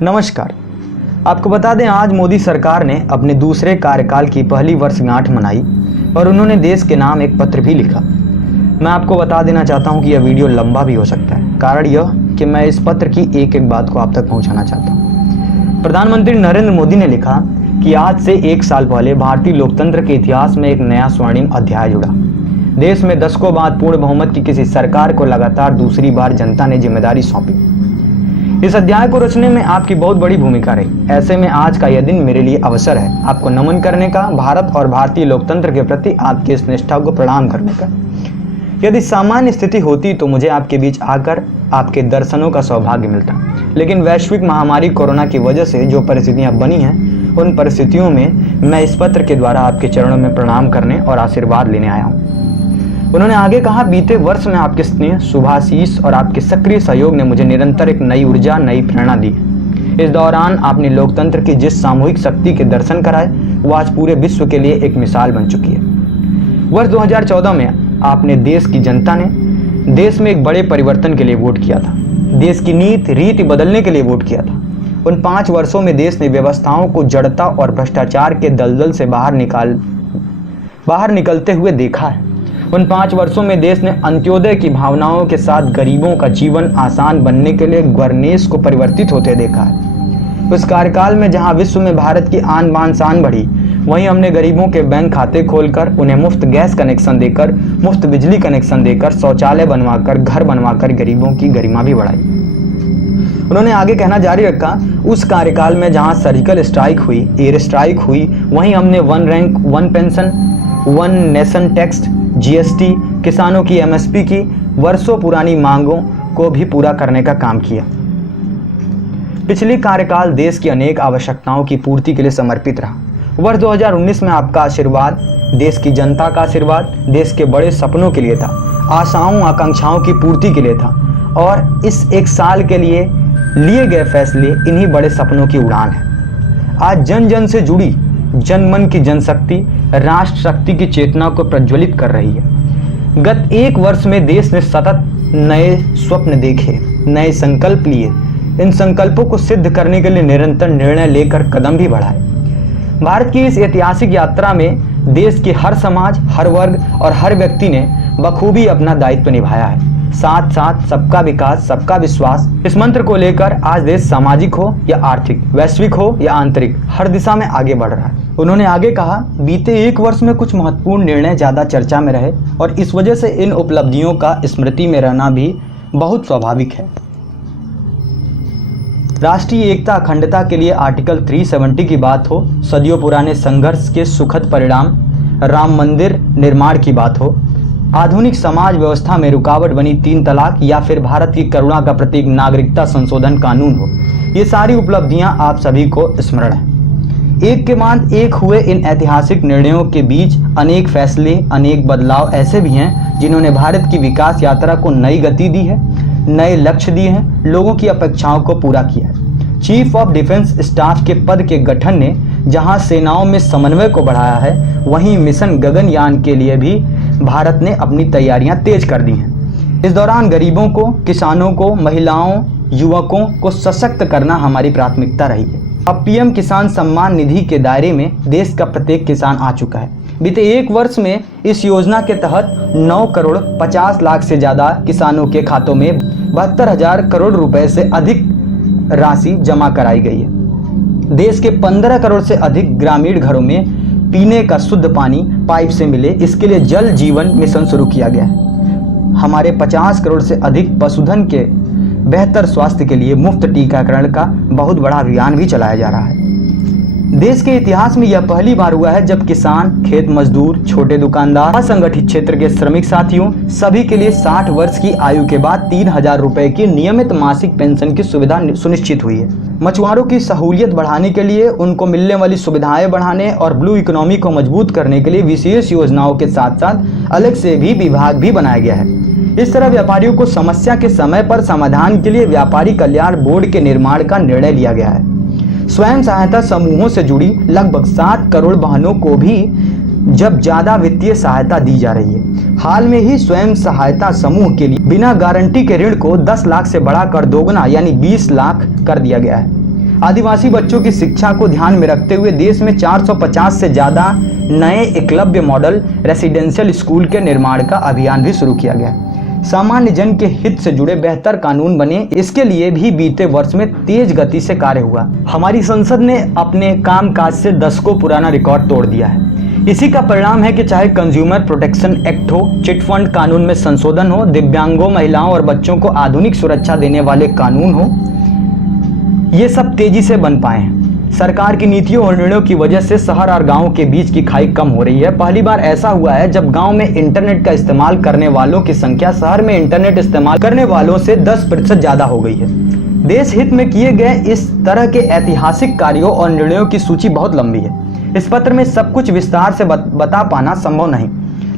नमस्कार। आपको बता दें, आज मोदी सरकार ने अपने दूसरे कार्यकाल की पहली वर्षगांठ मनाई और उन्होंने देश के नाम एक पत्र भी लिखा। मैं आपको बता देना चाहता हूं कि यह वीडियो लंबा भी हो सकता है। कारण यह कि मैं इस पत्र की एक एक बात को आप तक पहुंचाना चाहता हूं। प्रधानमंत्री नरेंद्र मोदी ने लिखा कि आज से 1 साल पहले भारतीय लोकतंत्र के इतिहास में एक नया स्वर्णिम अध्याय जुड़ा। देश में दशकों बाद पूर्ण बहुमत की किसी सरकार को लगातार दूसरी बार जनता ने जिम्मेदारी सौंपी। इस अध्याय को रचने में आपकी बहुत बड़ी भूमिका रही। ऐसे में आज का यह दिन मेरे लिए अवसर है आपको नमन करने का, भारत और भारतीय लोकतंत्र के प्रति आपकी इस निष्ठा को प्रणाम करने का। यदि सामान्य स्थिति होती तो मुझे आपके बीच आकर आपके दर्शनों का सौभाग्य मिलता, लेकिन वैश्विक महामारी कोरोना की वजह से जो परिस्थितियां बनी हैं, उन परिस्थितियों में मैं इस पत्र के द्वारा आपके चरणों में प्रणाम करने और आशीर्वाद लेने आया हूँ। उन्होंने आगे कहा, बीते वर्ष में आपके स्नेह, शुभाशीष और आपके सक्रिय सहयोग ने मुझे निरंतर एक नई ऊर्जा, नई प्रेरणा दी। इस दौरान आपने लोकतंत्र की जिस सामूहिक शक्ति के दर्शन कराए, वो आज पूरे विश्व के लिए एक मिसाल बन चुकी है। वर्ष 2014 में आपने देश की जनता ने देश में एक बड़े परिवर्तन के लिए वोट किया था। देश की नीति रीति बदलने के लिए वोट किया था। उन 5 वर्षों में देश ने व्यवस्थाओं को जड़ता और भ्रष्टाचार के दलदल से बाहर निकलते हुए देखा है। उन 5 वर्षों में देश ने अंत्योदय की भावनाओं के साथ गरीबों का जीवन आसान बनने के लिए गवर्नेंस को परिवर्तित होते देखा है। उस कार्यकाल में जहां विश्व में भारत की आन बान शान बढ़ी, वहीं हमने गरीबों के बैंक खाते खोलकर, उन्हें मुफ्त गैस कनेक्शन देकर, मुफ्त बिजली कनेक्शन देकर, शौचालय बनवाकर, घर बनवाकर गरीबों की गरिमा भी बढ़ाई। उन्होंने आगे कहना जारी रखा, उस कार्यकाल में जहां सर्जिकल स्ट्राइक हुई, एयर स्ट्राइक हुई, वहीं हमने 1 rank 1 pension, 1 nation tax, GST, किसानों की एमएसपी की वर्षों पुरानी मांगों को भी पूरा करने का काम किया। पिछली कार्यकाल देश की अनेक आवश्यकताओं की पूर्ति के लिए समर्पित रहा। वर्ष 2019 में आपका आशीर्वाद देश की जनता का आशीर्वाद देश के बड़े सपनों के लिए था, आशाओं आकांक्षाओं की पूर्ति के लिए था, और इस 1 साल के लिए गए फैसले इन्हीं बड़े सपनों की उड़ान है। आज जन जन से जुड़ी जनमन की जनशक्ति राष्ट्र शक्ति की चेतना को प्रज्वलित कर रही है। गत 1 वर्ष में देश ने सतत नए स्वप्न देखे, नए संकल्प लिए। इन संकल्पों को सिद्ध करने के लिए निरंतर निर्णय लेकर कदम भी बढ़ाए। भारत की इस ऐतिहासिक यात्रा में देश के हर समाज, हर वर्ग और हर व्यक्ति ने बखूबी अपना दायित्व निभाया है। साथ साथ सबका विकास, सबका विश्वास, इस मंत्र को लेकर आज देश सामाजिक हो या आर्थिक, वैश्विक हो या आंतरिक, हर दिशा में आगे बढ़ रहा है। उन्होंने आगे कहा, बीते 1 वर्ष में कुछ महत्वपूर्ण निर्णय ज्यादा चर्चा में रहे और इस वजह से इन उपलब्धियों का स्मृति में रहना भी बहुत स्वाभाविक है। राष्ट्रीय एकता अखंडता के लिए आर्टिकल 370 की बात हो, सदियों पुराने संघर्ष के सुखद परिणाम, राम मंदिर निर्माण की बात हो, आधुनिक समाज व्यवस्था में रुकावट बनी 3 तलाक, या फिर भारत की करुणा का प्रतीक नागरिकता संशोधन कानून हो, ये सारी उपलब्धियां आप सभी को स्मरण है। एक के बाद एक हुए इन ऐतिहासिक निर्णयों के बीच अनेक फैसले, अनेक बदलाव ऐसे भी हैं जिन्होंने भारत की विकास यात्रा को नई गति दी है, नए लक्ष्य दिए हैं, लोगों की अपेक्षाओं को पूरा किया है। चीफ ऑफ डिफेंस स्टाफ के पद के गठन ने जहां सेनाओं में समन्वय को बढ़ाया है, वहीं मिशन गगनयान के लिए भी भारत ने अपनी तैयारियां तेज कर दी हैं। इस दौरान गरीबों को, किसानों को, महिलाओं, युवकों को सशक्त करना हमारी प्राथमिकता रही है। अब पीएम किसान सम्मान निधि के दायरे में देश का प्रत्येक किसान आ चुका है। बीते 1 वर्ष में इस योजना के तहत 9 करोड़ 50 लाख से ज्यादा किसानों के खातों में 72,000 करोड़ रुपए से अधिक राशि जमा कराई गई है। देश के 15 करोड़ से अधिक ग्रामीण घरों में पीने का शुद्ध पानी पाइप से मिले, इसके लिए जल जीवन मिशन शुरू किया गया है। हमारे 50 करोड़ से अधिक पशुधन के बेहतर स्वास्थ्य के लिए मुफ्त टीकाकरण का बहुत बड़ा अभियान भी चलाया जा रहा है। देश के इतिहास में यह पहली बार हुआ है जब किसान, खेत मजदूर, छोटे दुकानदार, असंगठित क्षेत्र के श्रमिक साथियों सभी के लिए 60 वर्ष की आयु के बाद 3,000 रुपए की नियमित मासिक पेंशन की सुविधा सुनिश्चित हुई है। मछुआरों की सहूलियत बढ़ाने के लिए, उनको मिलने वाली सुविधाएं बढ़ाने और ब्लू इकोनॉमी को मजबूत करने के लिए विशेष योजनाओं के साथ साथ अलग से भी विभाग भी बनाया गया है। इस तरह व्यापारियों को समस्या के समय पर समाधान के लिए व्यापारी कल्याण बोर्ड के निर्माण का निर्णय लिया गया है। स्वयं सहायता समूहों से जुड़ी लगभग 7 करोड़ बहनों को भी जब ज्यादा वित्तीय सहायता दी जा रही है। हाल में ही स्वयं सहायता समूह के लिए बिना गारंटी के ऋण को 10 लाख से बढ़ाकर दोगुना यानी 20 लाख कर दिया गया है। आदिवासी बच्चों की शिक्षा को ध्यान में रखते हुए देश में 450 से ज़्यादा नए एकलव्य मॉडल रेसिडेंशियल स्कूल के निर्माण का अभियान भी शुरू किया गया। सामान्य जन के हित से जुड़े बेहतर कानून बने, इसके लिए भी बीते वर्ष में तेज गति से कार्य हुआ। हमारी संसद ने अपने कामकाज से दशकों पुराना रिकॉर्ड तोड़ दिया है। इसी का परिणाम है कि चाहे कंज्यूमर प्रोटेक्शन एक्ट हो, चिट फंड कानून में संशोधन हो, दिव्यांगों, महिलाओं और बच्चों को आधुनिक सुरक्षा देने वाले कानून हो, ये सब तेजी से बन पाए हैं। सरकार की नीतियों और निर्णयों की वजह से शहर और गांव के बीच की खाई कम हो रही है। पहली बार ऐसा हुआ है जब गांव में इंटरनेट का इस्तेमाल करने वालों की संख्या शहर में इंटरनेट इस्तेमाल करने वालों से 10% ज्यादा हो गई है। देश हित में किए गए इस तरह के ऐतिहासिक कार्यों और निर्णयों की सूची बहुत लंबी है। इस पत्र में सब कुछ विस्तार से बता पाना संभव नहीं,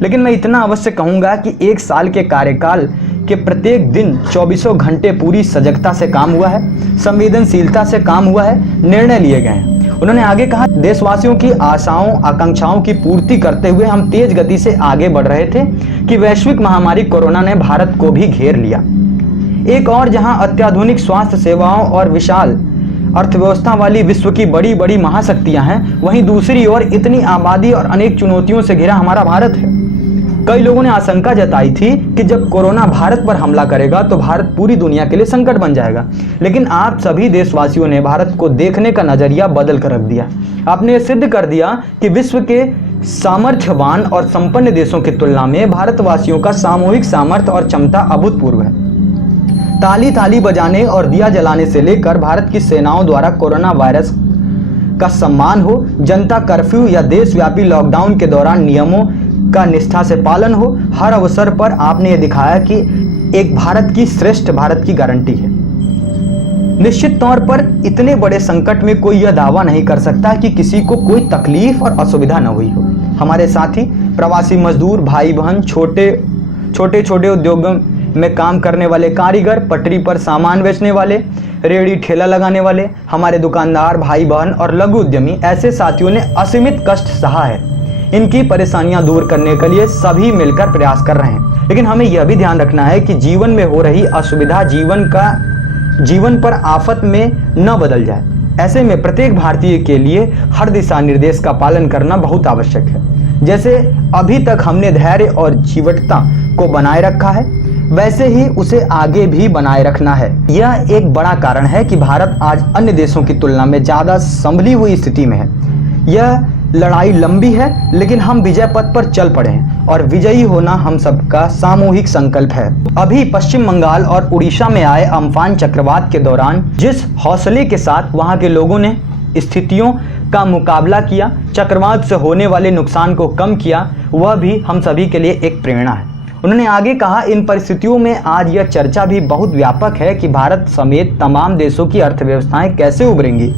लेकिन मैं इतना अवश्य कहूंगा कि 1 साल के कार्यकाल के प्रत्येक दिन 24 घंटे पूरी सजगता से काम हुआ है, संवेदनशीलता से काम हुआ है, निर्णय लिए गए हैं। उन्होंने आगे कहा, देशवासियों की आशाओं आकांक्षाओं की पूर्ति करते हुए हम तेज गति से आगे बढ़ रहे थे कि वैश्विक महामारी कोरोना ने भारत को भी घेर लिया। एक और जहां अत्याधुनिक स्वास्थ्य सेवाओं और विशाल अर्थव्यवस्था वाली विश्व की बड़ी बड़ी महाशक्तियां हैं, वहीं दूसरी ओर इतनी आबादी और अनेक चुनौतियों से घिरा हमारा भारत है। कई लोगों ने आशंका जताई थी कि जब कोरोना भारत पर हमला करेगा तो भारत पूरी दुनिया के लिए संकट बन जाएगा, लेकिन आप सभी देशवासियों ने भारत को देखने का नजरिया बदल कर रख दिया। आपने ये सिद्ध कर दिया कि विश्व के सामर्थ्यवान और संपन्न देशों की तुलना में भारतवासियों का सामूहिक सामर्थ्य और क्षमता अभूतपूर्व है। ताली ताली बजाने और दिया जलाने से लेकर भारत की सेनाओं द्वारा कोरोना वायरस का सम्मान हो, जनता कर्फ्यू या देशव्यापी लॉकडाउन के दौरान नियमों का निष्ठा से पालन हो, हर अवसर पर आपने ये दिखाया कि एक भारत की श्रेष्ठ भारत की गारंटी है। निश्चित तौर पर इतने बड़े संकट में कोई यह दावा नहीं कर सकता कि किसी को कोई तकलीफ और असुविधा न हुई हो। हमारे साथी प्रवासी मजदूर, भाई बहन, छोटे छोटे उद्योगों में काम करने वाले कारीगर, पटरी पर सामान बेचने वाले, रेहड़ी ठेला लगाने वाले, हमारे दुकानदार भाई बहन और लघु उद्यमी, ऐसे साथियों ने असीमित कष्ट सहा है। इनकी परेशानियां दूर करने के लिए सभी मिलकर प्रयास कर रहे हैं, लेकिन हमें यह भी ध्यान रखना है कि जीवन में हो रही असुविधा जीवन पर आफत में न बदल जाए। ऐसे में प्रत्येक भारतीय के लिए हर दिशा निर्देश का पालन करना बहुत आवश्यक है। जैसे अभी तक हमने धैर्य और जीवटता को बनाए रखा है, वैसे ही उसे आगे भी बनाए रखना है। यह एक बड़ा कारण है कि भारत आज अन्य देशों की तुलना में ज़्यादा संभली हुई स्थिति में है। यह लड़ाई लंबी है, लेकिन हम विजय पथ पर चल पड़े हैं और विजयी होना हम सबका सामूहिक संकल्प है। अभी पश्चिम बंगाल और उड़ीसा में आए अम्फान चक्रवात के दौरान जिस हौसले के साथ वहां के लोगों ने स्थितियों का मुकाबला किया, चक्रवात से होने वाले नुकसान को कम किया, वह भी हम सभी के लिए एक प्रेरणा है। उन्होंने आगे कहा, इन परिस्थितियों में आज यह चर्चा भी बहुत व्यापक है कि भारत समेत तमाम देशों की अर्थव्यवस्थाएं कैसे उभरेंगी,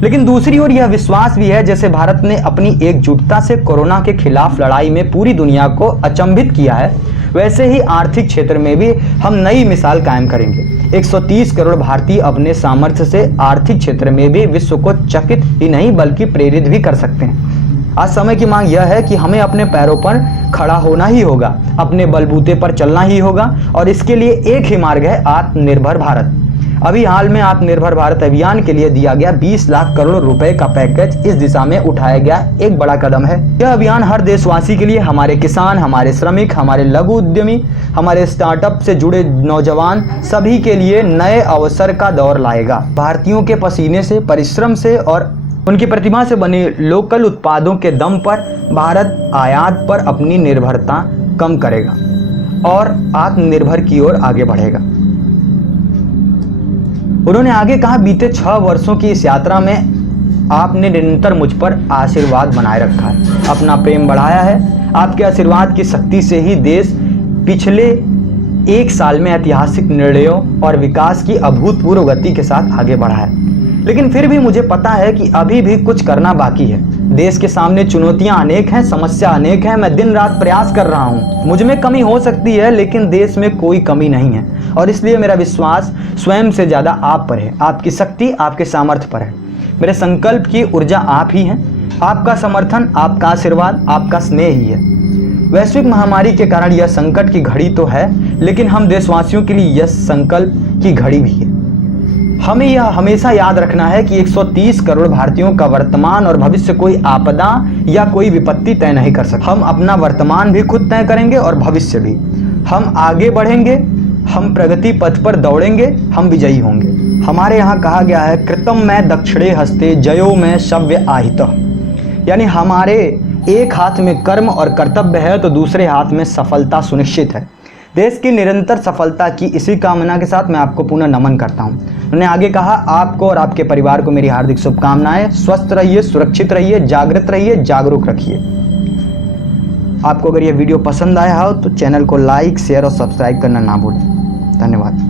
लेकिन दूसरी ओर यह विश्वास भी है जैसे भारत ने अपनी एकजुटता से कोरोना के खिलाफ लड़ाई में पूरी दुनिया को अचंभित किया है, वैसे ही आर्थिक क्षेत्र में भी हम नई मिसाल कायम करेंगे। 130 करोड़ भारतीय अपने सामर्थ्य से आर्थिक क्षेत्र में भी विश्व को चकित ही नहीं बल्कि प्रेरित भी कर सकते हैं। आज समय की मांग यह है कि हमें अपने पैरों पर खड़ा होना ही होगा, अपने बलबूते पर चलना ही होगा, और इसके लिए एक ही मार्ग है, आत्मनिर्भर भारत। अभी हाल में आत्मनिर्भर भारत अभियान के लिए दिया गया 20 लाख करोड़ रुपए का पैकेज इस दिशा में उठाया गया एक बड़ा कदम है। यह अभियान हर देशवासी के लिए, हमारे किसान, हमारे श्रमिक, हमारे लघु उद्यमी, हमारे स्टार्टअप से जुड़े नौजवान, सभी के लिए नए अवसर का दौर लाएगा। भारतीयों के पसीने से, परिश्रम से और उनकी प्रतिभा से बने लोकल उत्पादों के दम पर भारत आयात पर अपनी निर्भरता कम करेगा और आत्मनिर्भर की ओर आगे बढ़ेगा। उन्होंने आगे कहा, बीते 6 वर्षों की इस यात्रा में आपने निरंतर मुझ पर आशीर्वाद बनाए रखा है, अपना प्रेम बढ़ाया है। आपके आशीर्वाद की शक्ति से ही देश पिछले 1 साल में ऐतिहासिक निर्णयों और विकास की अभूतपूर्व गति के साथ आगे बढ़ा है। लेकिन फिर भी मुझे पता है कि अभी भी कुछ करना बाकी है। देश के सामने चुनौतियां अनेक हैं, समस्या अनेक हैं। मैं दिन रात प्रयास कर रहा हूं। मुझ में कमी हो सकती है, लेकिन देश में कोई कमी नहीं है, और इसलिए मेरा विश्वास स्वयं से ज़्यादा आप पर है। आपकी शक्ति आपके सामर्थ्य पर है। मेरे संकल्प की ऊर्जा आप ही हैं। आपका समर्थन, आपका आशीर्वाद, आपका स्नेह ही है। वैश्विक महामारी के कारण यह संकट की घड़ी तो है, लेकिन हम देशवासियों के लिए यह संकल्प की घड़ी भी है। हमें यह हमेशा याद रखना है कि 130 करोड़ भारतीयों का वर्तमान और भविष्य कोई आपदा या कोई विपत्ति तय नहीं कर सकता। हम अपना वर्तमान भी खुद तय करेंगे और भविष्य भी। हम आगे बढ़ेंगे, हम प्रगति पथ पर दौड़ेंगे, हम विजयी होंगे। हमारे यहाँ कहा गया है, कृतम में दक्षिणे हस्ते जयो में शव्य आहितः, यानी हमारे एक हाथ में कर्म और कर्तव्य है तो दूसरे हाथ में सफलता सुनिश्चित है। देश की निरंतर सफलता की इसी कामना के साथ मैं आपको पुनः नमन करता हूं। उन्होंने आगे कहा, आपको और आपके परिवार को मेरी हार्दिक शुभकामनाएं। स्वस्थ रहिए, सुरक्षित रहिए, जागृत रहिए, जागरूक रखिए। आपको अगर यह वीडियो पसंद आया हो तो चैनल को लाइक, शेयर और सब्सक्राइब करना ना भूलें। धन्यवाद।